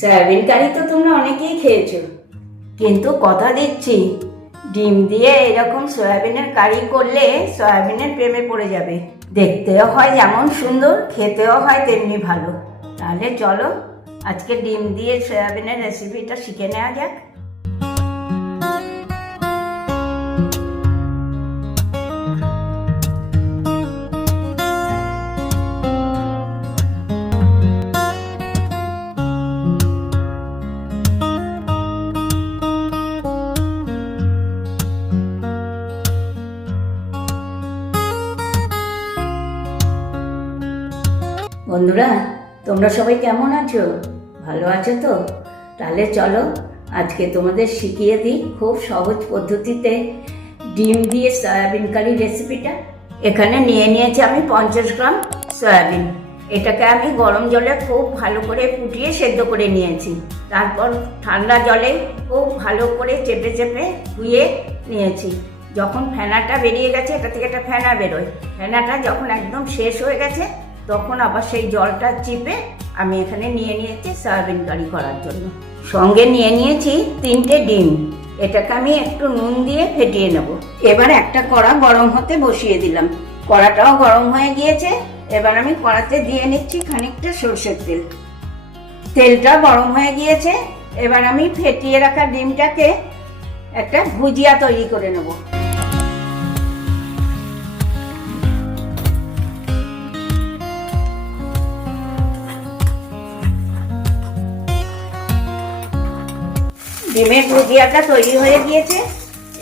Soybean কারি তো তোমরা অনেকেই খেয়েছো, কিন্তু কথা দিচ্ছি ডিম দিয়ে এরকম সয়াবিনের কারি করলে সয়াবিনের প্রেমে পড়ে যাবে। দেখতেও হয় যেমন সুন্দর, খেতেও হয় তেমনি ভালো। তাহলে চলো আজকে ডিম দিয়ে সয়াবিনের রেসিপিটা শিখে নেওয়া যাক। বন্ধুরা, তোমরা সবাই কেমন আছো? ভালো আছো তো? তাহলে চলো আজকে তোমাদের শিখিয়ে দিই খুব সহজ পদ্ধতিতে ডিম দিয়ে সয়াবিন কারি রেসিপিটা। এখানে নিয়েছি আমি 50 গ্রাম সয়াবিন। এটাকে আমি গরম জলে খুব ভালো করে ফুটিয়ে সেদ্ধ করে নিয়েছি। তারপর ঠান্ডা জলে খুব ভালো করে চেপে চেপে ধুয়ে নিয়েছি। যখন ফেনাটা বেরিয়ে গেছে, এটা থেকে একটা ফেনা বেরোয়, ফেনাটা যখন একদম শেষ হয়ে গেছে তখন আবার সেই জলটা চিপে আমি এখানে নিয়েছি সয়াবিন কারি করার জন্য। সঙ্গে নিয়েছি 3টে ডিম। এটাকে আমি একটু নুন দিয়ে ফেটিয়ে নেব। এবার একটা কড়া গরম হতে বসিয়ে দিলাম। কড়াটাও গরম হয়ে গিয়েছে। এবার আমি কড়াতে দিয়ে নিচ্ছি খানিকটা সরষের তেল। তেলটা গরম হয়ে গিয়েছে। এবার আমি ফেটিয়ে রাখা ডিমটাকে একটা ভুজিয়া তৈরি করে নেব। ডিমের ভুজিয়াটা তৈরি হয়ে গিয়েছে।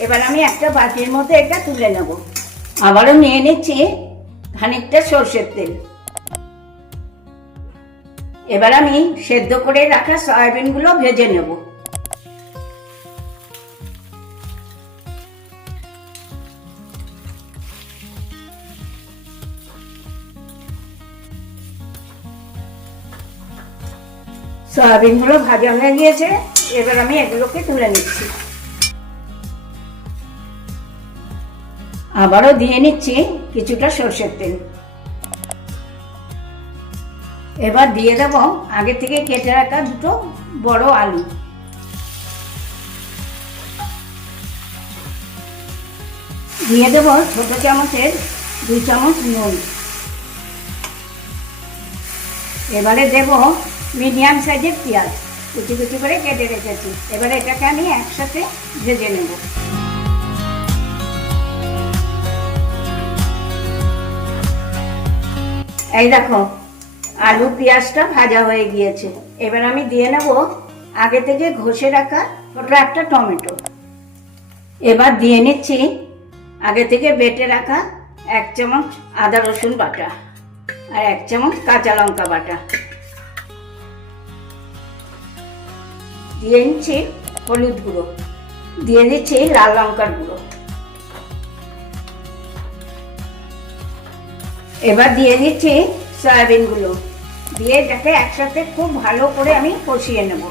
এবার আমি একটা বাটির মধ্যে এটা তুলে নেব। আবারও নিয়ে নিচ্ছি খানিকটা সরষের তেল। এবার আমি সেদ্ধ করে রাখা সয়াবিনগুলো ভেজে নেব। সয়াবিনগুলো ভাজা হয়ে গিয়েছে। এবার আমি এগুলোকে তুলে নিচ্ছি। আবারও দিয়ে নিচ্ছি কিছুটা সরষের তেল। এবার দিয়ে দেব আগে থেকে কেটে রাখা 2টো বড় আলু। দিয়ে দেব ছোট চামচের 2 চামচ নুন। এবারে দেব মিডিয়াম সাইজের পেঁয়াজ, কুচি কুচি করে কেটে রেখেছি। এবারে এটাকে আমি একসাথে ভেজে নেব। এই দেখো আলু পেঁয়াজটা ভাজা হয়ে গিয়েছে। এবার আমি দিয়ে নেব আগে থেকে ঘষে রাখা ছোট একটা টমেটো। এবার দিয়ে নিচ্ছি আগে থেকে বেটে রাখা 1 চামচ আদা রসুন বাটা আর 1 চামচ কাঁচা লঙ্কা বাটা। দিয়ে নিচ্ছি হলুদ গুঁড়ো, দিয়ে দিচ্ছি লাল লঙ্কার গুঁড়ো। এবার দিয়ে দিচ্ছি সয়াবিনগুলো, দিয়ে এটাকে একসাথে খুব ভালো করে আমি কষিয়ে নেব।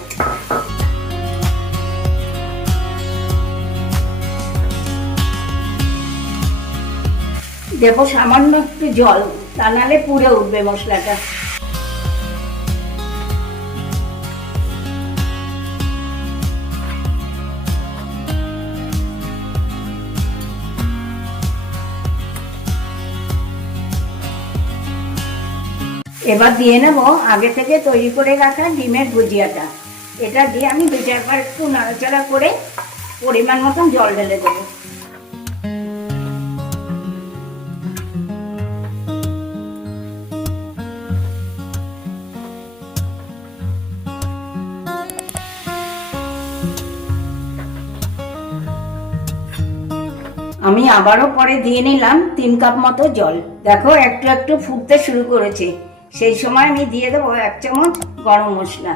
দেবো সামান্য একটু জল, তা নাহলে পুড়ে উঠবে মশলাটা। এবার দিয়ে নেব আগে থেকে তৈরি করে রাখা ডিমের ভুজিয়াটা। এটা দিয়ে আমি 2-4 বার একটু নাড়াচাড়া করে পরিমাণ মতন জল ঢেলে দেবো। আমি আবারও পরে দিয়ে নিলাম 3 কাপ মতো জল। দেখো একটু একটু ফুটতে শুরু করেছে। সেই সময় আমি দিয়ে দেবো 1 চামচ গরম মশলা,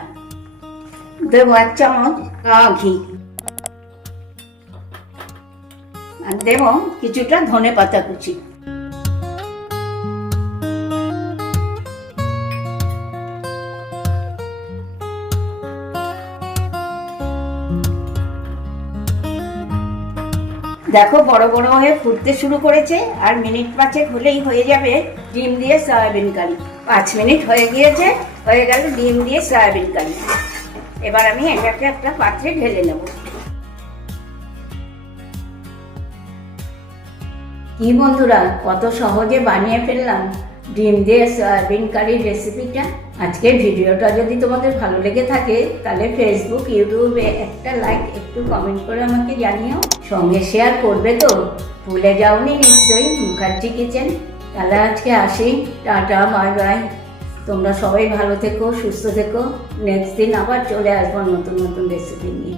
দেবো 1 চামচ কাওয়া ঘি, আর দেবো কিছুটা ধনে পাতা কুচি। দেখো বড় বড় হয়ে ফুটতে শুরু করেছে। আর মিনিট 5 হলেই হয়ে যাবে ডিম দিয়ে সয়াবিন কারি। 5 মিনিট হয়ে গিয়েছে, হয়ে গেল ডিম দিয়ে সয়াবিন কারি। এবার আমি এটাকে একটা পাত্রে ঢেলে নেব। কি বন্ধুরা, কত সহজে বানিয়ে ফেললাম ডিম দিয়ে সয়াবিন কারির রেসিপিটা। আজকের ভিডিওটা যদি তোমাদের ভালো লেগে থাকে তাহলে ফেসবুক, ইউটিউবে একটা লাইক, একটু কমেন্ট করে আমাকে জানিও। সঙ্গে শেয়ার করবে তো, ভুলে যাওনি নিশ্চয়ই মুখার্জি কিচেন। তাহলে আজকে আসি, টাটা, বাই বাই। তোমরা সবাই ভালো থেকো, সুস্থ থেকো। নেক্সট দিন আবার চলে আসবো নতুন নতুন রেসিপি নিয়ে।